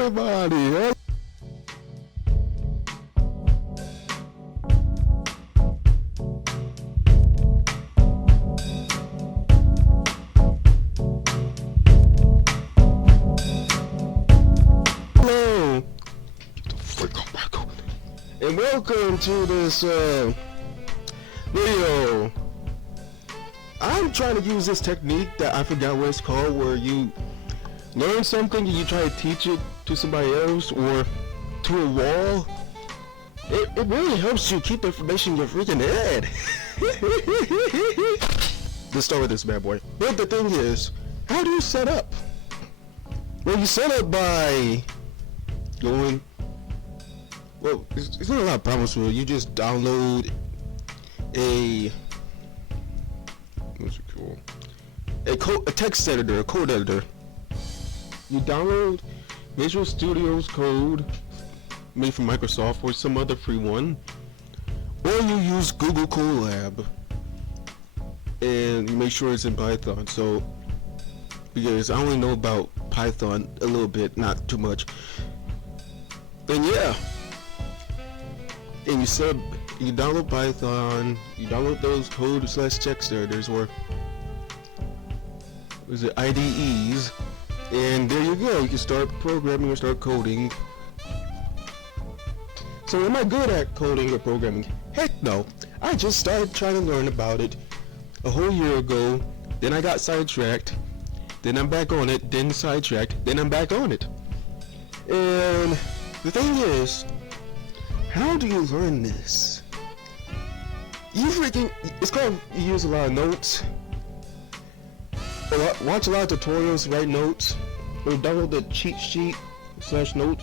everybody? Hello! Get the frick off my code. And welcome to this video. I'm trying to use this technique that I forgot what it's called, where you learn something and you try to teach it to somebody else or to a wall. It really helps you keep the information in your freaking head. Let's start with this bad boy. But the thing is, how do you set up? Well, you set up by going, well, it's not a lot of problems with it. You just download a, what's it called? A text editor, a code editor. You download Visual Studio's code made from Microsoft or some other free one, or you use Google Colab and you make sure it's in Python. So, because I only know about Python a little bit, not too much, then yeah. And you download Python, you download those code/text editors, or is it IDEs, and there you go. You can start programming or start coding. So am I good at coding or programming? Heck no. I just started trying to learn about it a whole year ago. Then I got sidetracked. Then I'm back on it. Then sidetracked. Then I'm back on it. And the thing is, how do you learn this? It's called, you use a lot of notes. Watch a lot of tutorials, write notes, or download the cheat sheet /notes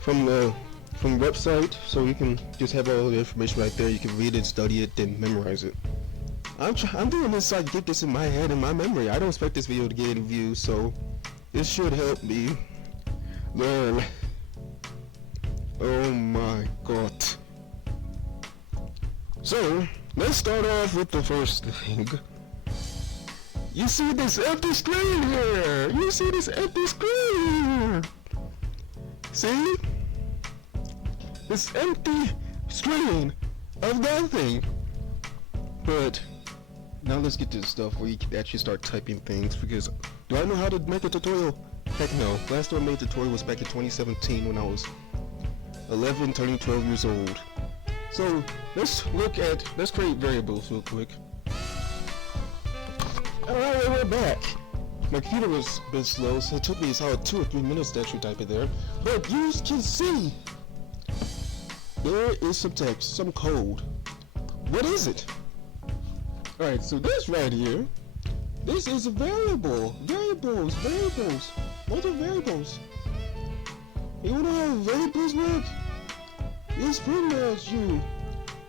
from the website, so you can just have all the information right there. You can read it, study it, then memorize it. I'm doing this so I can get this in my head and my memory. I don't expect this video to get any views, so this should help me learn. Oh my god. So, let's start off with the first thing. You see this empty screen here! You see this empty screen here! See? This empty screen of nothing. But now let's get to the stuff where you can actually start typing things, because do I know how to make a tutorial? Heck no. Last time I made a tutorial was back in 2017 when I was 11 turning 12 years old. So let's create variables real quick. Alright, we're back. My computer was a bit slow, so it took me about 2 or 3 minutes to actually type it there. But you can see there is some text, some code. What is it? Alright, so this right here, this is a variable. Variables. What are variables? You wanna know how variables work? It's pretty much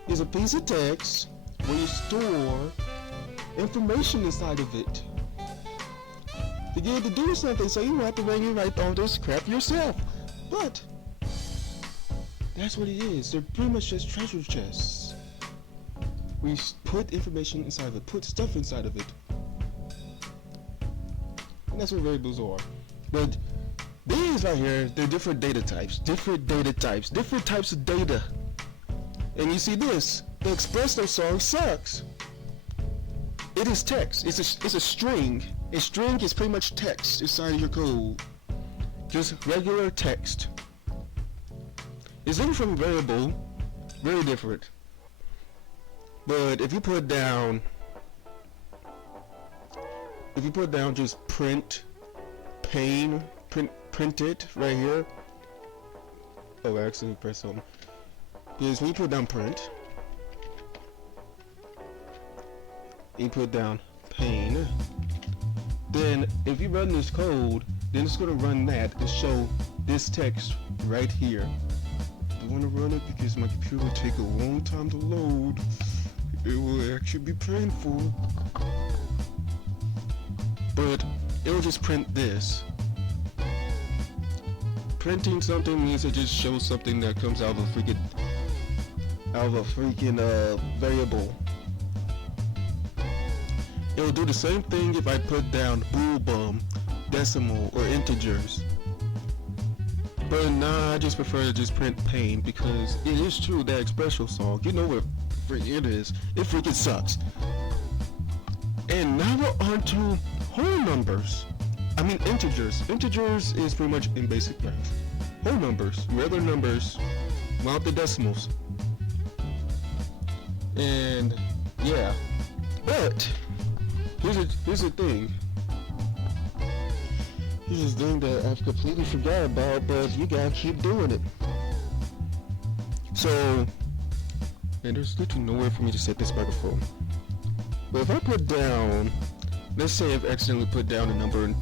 it's a piece of text where you store information inside of it to get it to do something, so you don't have to write all this crap yourself. But that's what it is. They're pretty much just treasure chests. We put information inside of it, put stuff inside of it. And that's what variables are. But these right here, they're different data types, different types of data. And you see this, the espresso song sucks. It is text, it's a string. A string is pretty much text inside of your code. Just regular text. It's different from variable, very different. But if you put down just print it right here. Oh, I actually press something. Because when you put down print, you put down pane, then if you run this code, then it's going to run that to show this text right here. I want to run it because my computer will take a long time to load. It will actually be painful. But it will just print this. Printing something means it just shows something that comes out of a freaking variable. It will do the same thing if I put down bool bum, decimal, or integers. But nah, I just prefer to just print pain because it is true that espresso song, you know what it is. It freaking sucks. And now we're on to whole numbers. I mean integers. Integers is pretty much in basic math. Whole numbers, regular numbers, without the decimals. And yeah, but here's the thing. Here's the thing that I've completely forgot about, but you gotta keep doing it. So, and there's literally nowhere for me to set this microphone. But if I put down, let's say I've accidentally put down a number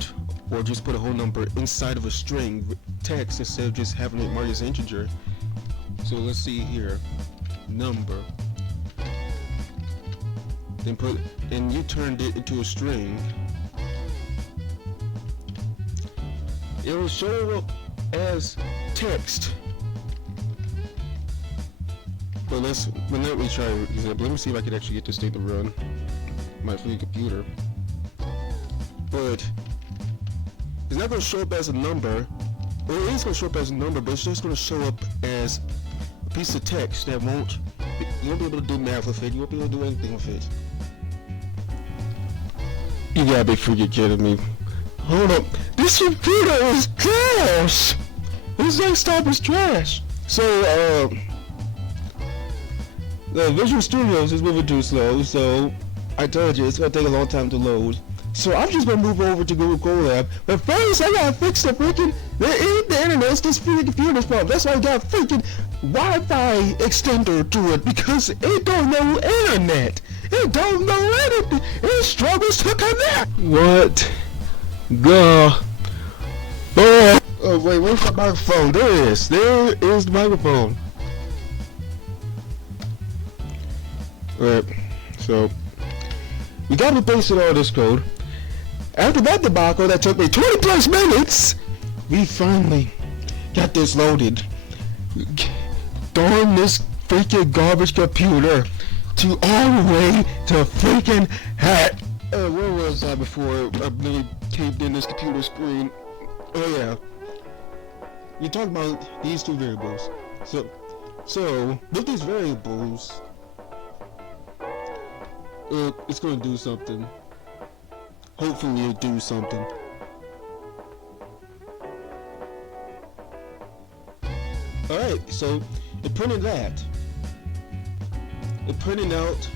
or just put a whole number inside of a string text instead of just having it marked as integer. So let's see here, number. Then you turned it into a string. It will show up as text. But let me try an example. Let me see if I can actually get this thing to run my free computer. But it's not going to show up as a number. Well, it is going to show up as a number, but it's just going to show up as a piece of text that you won't be able to do math with it. You won't be able to do anything with it. You gotta be freaking kidding me. Hold up. This computer is trash! This desktop is trash! So, the Visual Studios is moving too slow, so I told you it's gonna take a long time to load. So I'm just gonna move over to Google Colab, but first I gotta fix the freaking the internet. It's this freaking computer's problem. That's why I got a freaking Wi-Fi extender to it because it don't know internet. It don't know anything. It struggles to connect. What? Oh wait, where's the microphone? There it is. There is the microphone. Alright, so we got to paste all this code. After that debacle that took me 20 plus minutes, we finally got this loaded. Darn this freaking garbage computer to all the way to freaking heck. Where was I before I really caved in this computer screen? Oh yeah. You talk about these two variables. So with these variables, it's gonna do something. Hopefully it'll do something. Alright, so it printed that. It printed out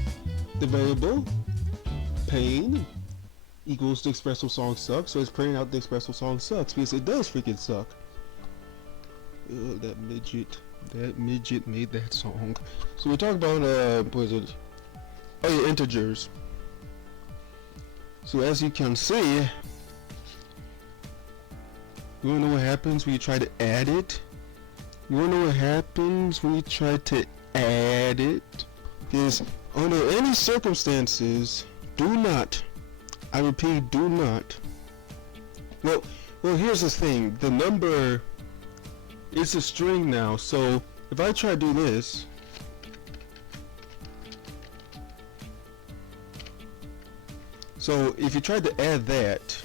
the variable pain equals the espresso song sucks, so it's printing out the espresso song sucks because it does freaking suck. That midget made that song. So we're talking about what is it? Oh yeah, integers. So as you can see, you wanna know what happens when you try to add it? You wanna know what happens when you try to add it? Because under any circumstances, do not, I repeat, do not. Well, here's the thing. The number is a string now, so if I try to do this, so if you try to add that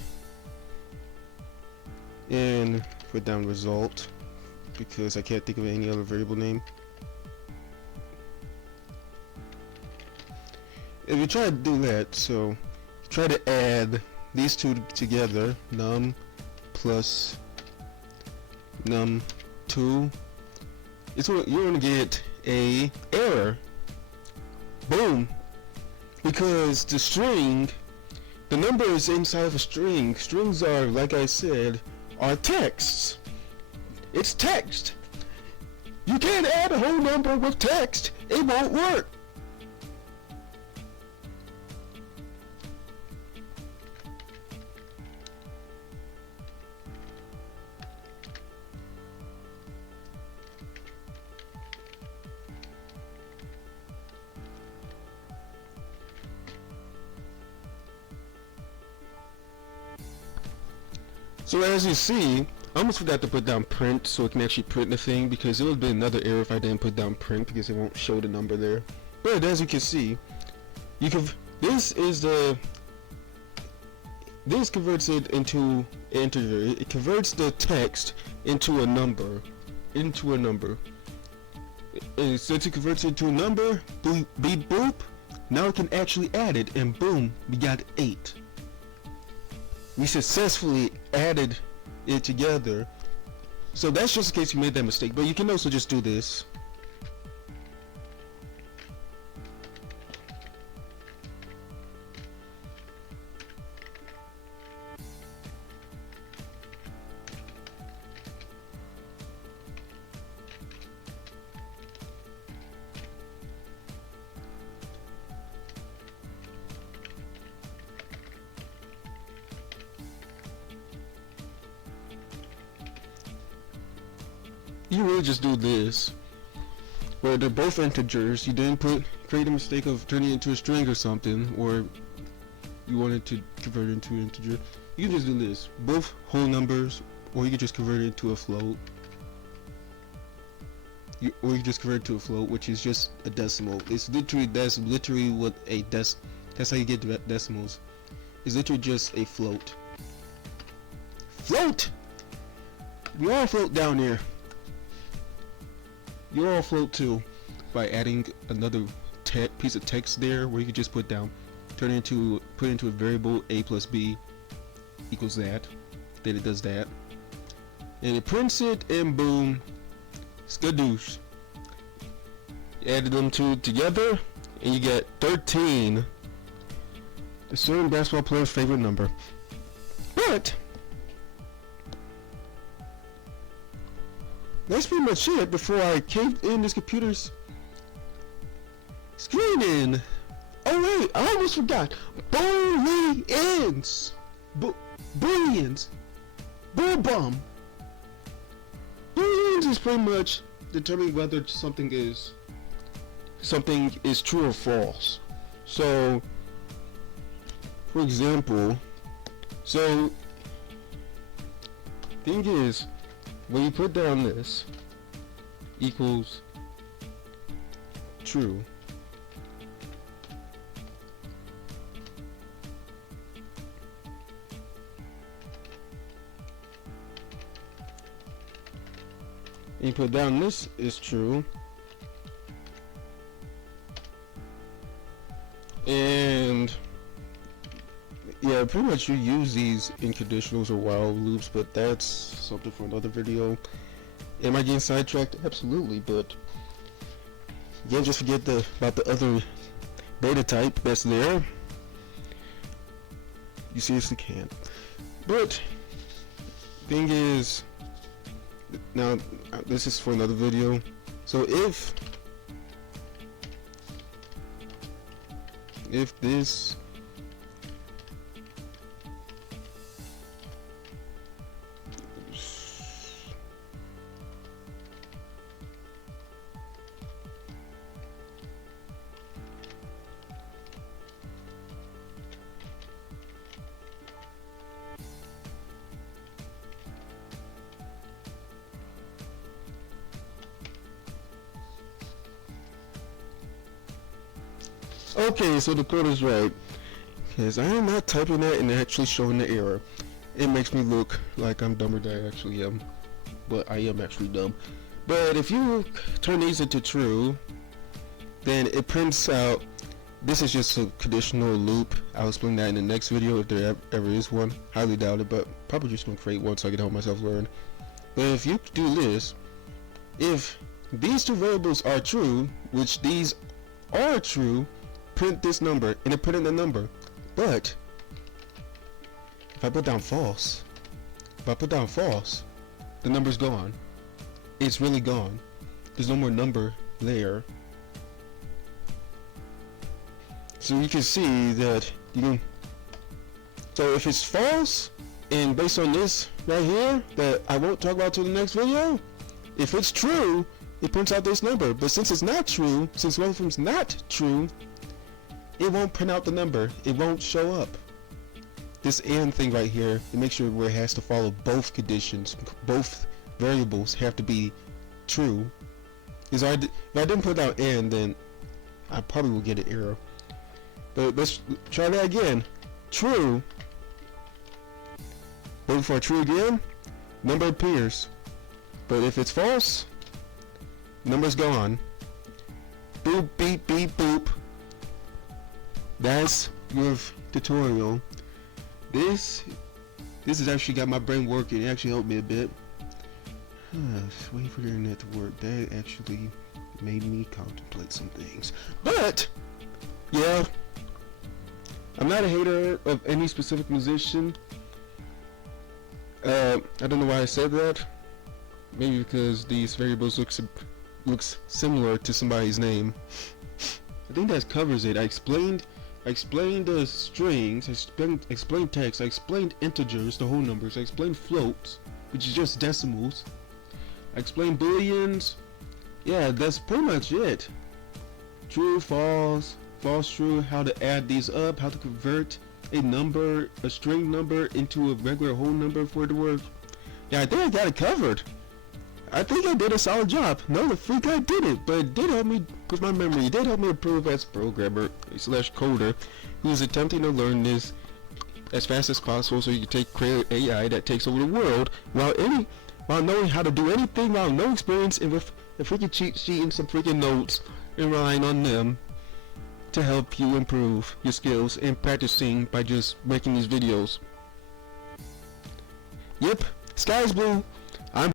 and put down result, because I can't think of any other variable name. If you try to do that, so try to add these two together, num plus num2, you're going to get a error. Boom. Because the string, the number is inside of a string. Strings are, like I said, are texts. It's text. You can't add a whole number with text. It won't work. So as you see, I almost forgot to put down print so it can actually print the thing, because it would be another error if I didn't put down print because it won't show the number there. But as you can see, this is the This converts it into an integer. It converts the text into a number. And since it converts it into a number, beep boop, now it can actually add it, and boom, we got 8. We successfully added it together. So that's just in case you made that mistake, but you can also just do this. You really just do this, where they're both integers. You didn't create a mistake of turning it into a string or something, or you wanted to convert it into an integer. You can just do this, both whole numbers, or you can just convert it into a float. Or you can just convert it to a float, which is just a decimal. That's literally what a that's how you get decimals. It's literally just a float. Float! We all float down here. You all float too, by adding another piece of text there, where you can just put into a variable a plus b equals that. Then it does that, and it prints it, and boom, skadoosh. You added them two together, and you get 13. A certain basketball player's favorite number. But that's pretty much it before I caved in this computer's screen in. Oh wait, I almost forgot. Booleans. Booleans. Boom. Booleans is pretty much determining whether something is true or false. So, for example, thing is, when you put down this equals true, and you put down this is true, and yeah, pretty much you use these in conditionals or while loops, but that's something for another video. Am I getting sidetracked? Absolutely, but you can't just forget about the other beta type that's there. You seriously can't. But thing is, now this is for another video. So if this okay, so the code is right, because I am not typing that and actually showing the error. It makes me look like I'm dumber than I actually am, but I am actually dumb. But if you turn these into true, then it prints out. This is just a conditional loop. I'll explain that in the next video if there ever is one. Highly doubt it, but probably just gonna create one so I can help myself learn. But if you do this, if these two variables are true, which these are true, print this number, and it printed the number. But if I put down false, the number's gone. It's really gone. There's no more number there. So you can see that so if it's false, and based on this right here that I won't talk about till the next video, if it's true, it prints out this number. But since it's not true, since one of them's not true, it won't print out the number. It won't show up. This and thing right here, it makes sure where it has to follow both conditions. Both variables have to be true. If I didn't put out and, then I probably will get an error. But let's try that again. True. But if I true again, number appears. But if it's false, number's gone. Boop, beep, beep, boop. That's your tutorial. This has actually got my brain working. It actually helped me a bit. Waiting for the internet to work. That actually made me contemplate some things. But yeah, I'm not a hater of any specific musician. I don't know why I said that. Maybe because these variables looks similar to somebody's name. I think that covers it. I explained the strings, I explained text, I explained integers, the whole numbers, I explained floats, which is just decimals. I explained booleans. Yeah, that's pretty much it. True, false, false, true, how to add these up, how to convert a string number into a regular whole number for it to work. Yeah, I think I got it covered. I think I did a solid job. No, the freak I did it, but it did help me with my memory. It did help me improve as a programmer / coder who is attempting to learn this as fast as possible so you can create AI that takes over the world while knowing how to do anything, while no experience, and with a freaking cheat sheet and some freaking notes and relying on them to help you improve your skills and practicing by just making these videos. Yep, sky's blue.